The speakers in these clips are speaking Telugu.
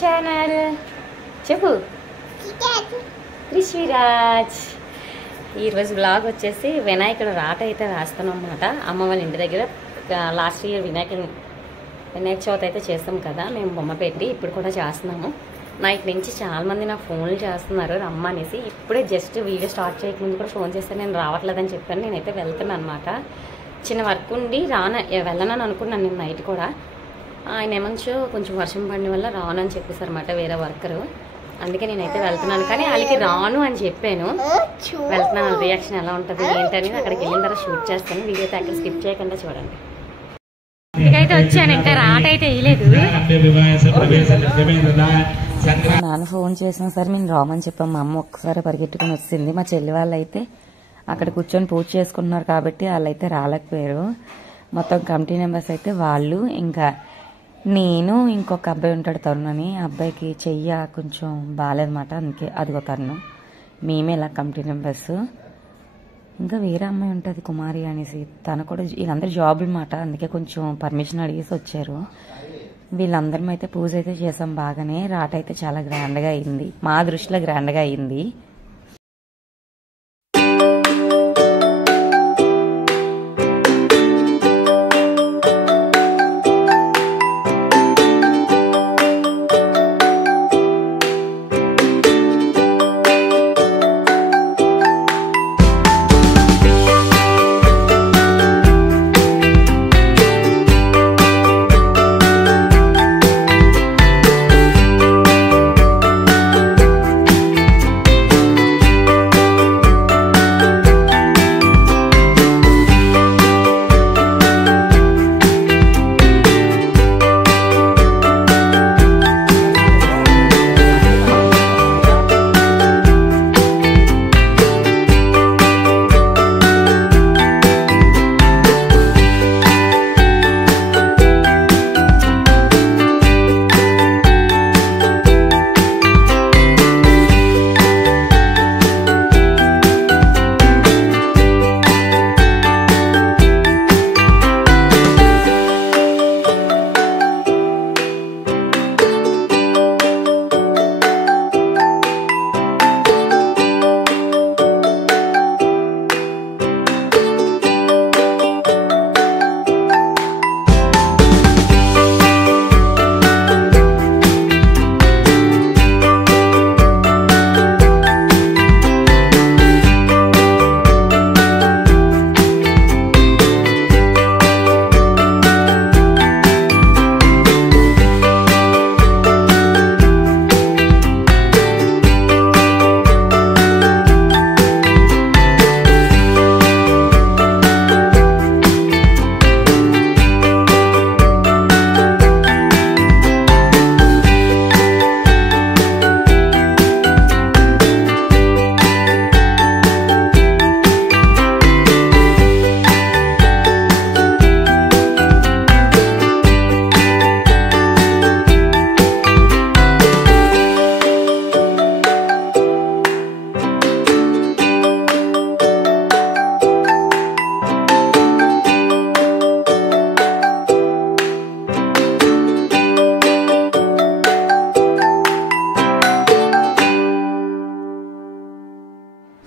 ఛానల్ చెప్పు రిషిరాజ్. ఈరోజు బ్లాగ్ వచ్చేసి వినాయకుడు రాట అయితే వేస్తున్నాం అన్నమాట. అమ్మ వాళ్ళ ఇంటి దగ్గర లాస్ట్ ఇయర్ వినాయక చవితి అయితే చేస్తాం కదా, మేము బొమ్మ పెట్టి ఇప్పుడు కూడా చేస్తున్నాము. నైట్ నుంచి చాలామంది నాకు ఫోన్లు చేస్తున్నారు రమ్మ అనేసి. ఇప్పుడే జస్ట్ వీడియో స్టార్ట్ చేయకముందు కూడా ఫోన్ చేస్తే నేను రావట్లేదని చెప్పాను. నేనైతే వెళ్తున్నాను అనమాట. చిన్న వర్క్ ఉండి వెళ్ళనని అనుకున్నాను నేను నైట్ కూడా. ఆయన ఏమంచో కొంచెం వర్షం పడిన వల్ల రాను అని చెప్పేసారు అనమాట వేరే వర్కరు. అందుకే నేనైతే వెళ్తున్నాను, కానీ వాళ్ళకి రాను అని చెప్పాను. వెళ్తున్నాను, రియాక్షన్ ఎలా ఉంటుంది ఏంటని అక్కడికి వెళ్ళిన తర్వాత షూట్ చేస్తాను. వీడియో అయితే అక్కడ స్కిప్ చేయకుండా చూడండి. ఇకైతే వచ్చాను, ఇంకా రాట అయితే వేయలేదు. నాన్న ఫోన్ చేసినా సరే మేము రామని చెప్పాం. మా అమ్మ ఒక్కసారి పరిగెట్టుకుని వచ్చింది. మా చెల్లి వాళ్ళు అయితే అక్కడ కూర్చొని పూజ చేసుకుంటున్నారు కాబట్టి వాళ్ళైతే రాలేకపోయారు. మొత్తం కమిటీ మెంబర్స్ అయితే వాళ్ళు, ఇంకా నేను, ఇంకొక అబ్బాయి ఉంటాడు తరుణ్ అని. అబ్బాయికి చెయ్య కొంచెం బాగాలేదన్నమాట, అందుకే అదిగో తరుణ్. మేమే ఇలా కమిటీ మెంబర్స్. ఇంకా వేరే అమ్మాయి ఉంటుంది కుమారి అనేసి, తను కూడా వీళ్ళందరూ జాబులు మాట, అందుకే కొంచెం పర్మిషన్ అడిగేసి వచ్చారు. వీళ్ళందరం అయితే పూజ అయితే చేసాం బాగానే. రాట అయితే చాలా గ్రాండ్గా అయింది, మా దృష్టిలో గ్రాండ్గా అయింది.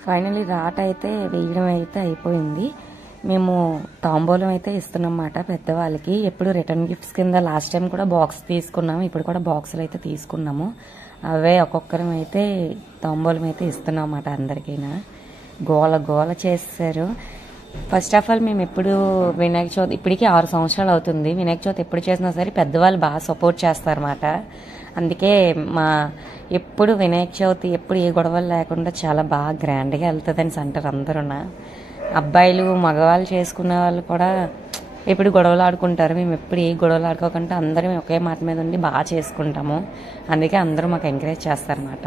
ఫైనలీ రాట అయితే వేయడం అయితే అయిపోయింది. మేము తాంబూలం అయితే ఇస్తున్నాం అన్నమాట పెద్దవాళ్ళకి. ఎప్పుడు రిటర్న్ గిఫ్ట్స్ కింద లాస్ట్ టైం కూడా బాక్స్ తీసుకున్నాము, ఇప్పుడు కూడా బాక్సులు అయితే తీసుకున్నాము. అవే ఒక్కొక్కరం అయితే తాంబూలం అయితే ఇస్తున్నాం అన్నమాట అందరికీ. గోల గోల చేస్తారు. ఫస్ట్ ఆఫ్ ఆల్ మేము ఎప్పుడు వినాయక చవితి, ఇప్పటికీ 6 సంవత్సరాలు అవుతుంది. వినాయక చవితి ఎప్పుడు చేసినా సరే పెద్దవాళ్ళు బాగా సపోర్ట్ చేస్తారన్నమాట. అందుకే ఎప్పుడు వినాయక చవితి ఎప్పుడు ఏ గొడవలు లేకుండా చాలా బాగా గ్రాండ్గా వెళ్తుందని అంటారు అందరూ. అబ్బాయిలు మగవాళ్ళు చేసుకునే వాళ్ళు కూడా ఎప్పుడు గొడవలు ఆడుకుంటారు. మేము ఎప్పుడు ఏ గొడవలు ఆడుకోకుండా అందరం ఒకే మాట మీద ఉండి బాగా చేసుకుంటాము. అందుకే అందరూ మాకు ఎంకరేజ్ చేస్తారన్నమాట.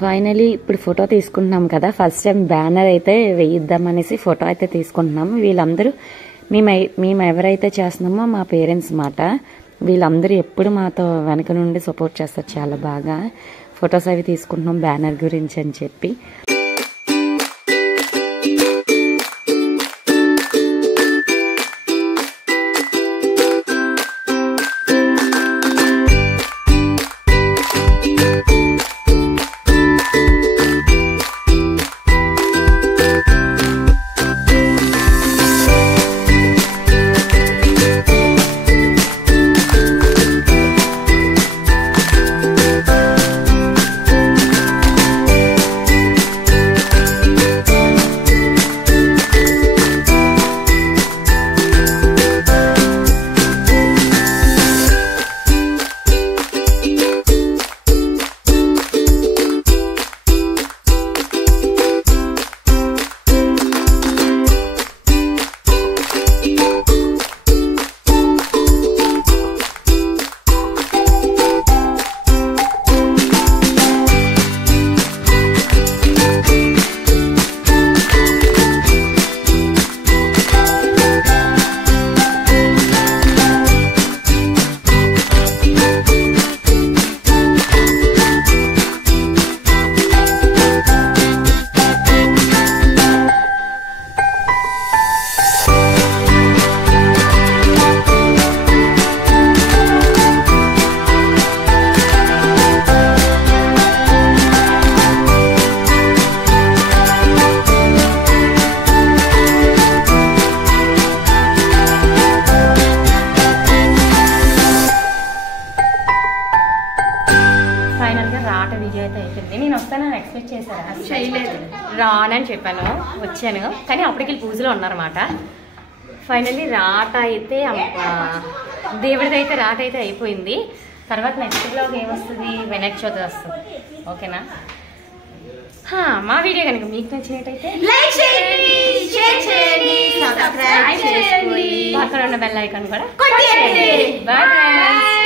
ఫైనలీ ఇప్పుడు ఫోటో తీసుకుంటున్నాం కదా, ఫస్ట్ టైం బ్యానర్ అయితే వేయిద్దామనేసి ఫోటో అయితే తీసుకుంటున్నాము. వీళ్ళందరూ మేము ఎవరైతే చేస్తున్నామో మా పేరెంట్స్ మాట. వీళ్ళందరూ ఎప్పుడు మాతో వెనక నుండి సపోర్ట్ చేస్తారు చాలా బాగా. ఫొటోస్ అవి తీసుకుంటున్నాం బ్యానర్ గురించి అని చెప్పి. నేను వస్తానని ఎక్స్పెక్ట్ చేశాను, చేయలేదు, రానని చెప్పాను, వచ్చాను. కానీ అప్పటికి పూజలో ఉన్నారన్నమాట. ఫైనల్లీ రాట అయితే దేవుడిది అయితే రాట అయితే అయిపోయింది. తర్వాత నెక్స్ట్ బ్లాగ్ ఏమొస్తుంది, వినాయక చవితి వస్తుంది. ఓకేనా? మా వీడియో కనుక మీకు నచ్చినట్టయితే లైక్ చేయండి, షేర్ చేయండి, సబ్స్క్రైబ్ చేయండి, పక్కన ఉన్న బెల్ ఐకాన్ కూడా కొట్టండి. బాయ్.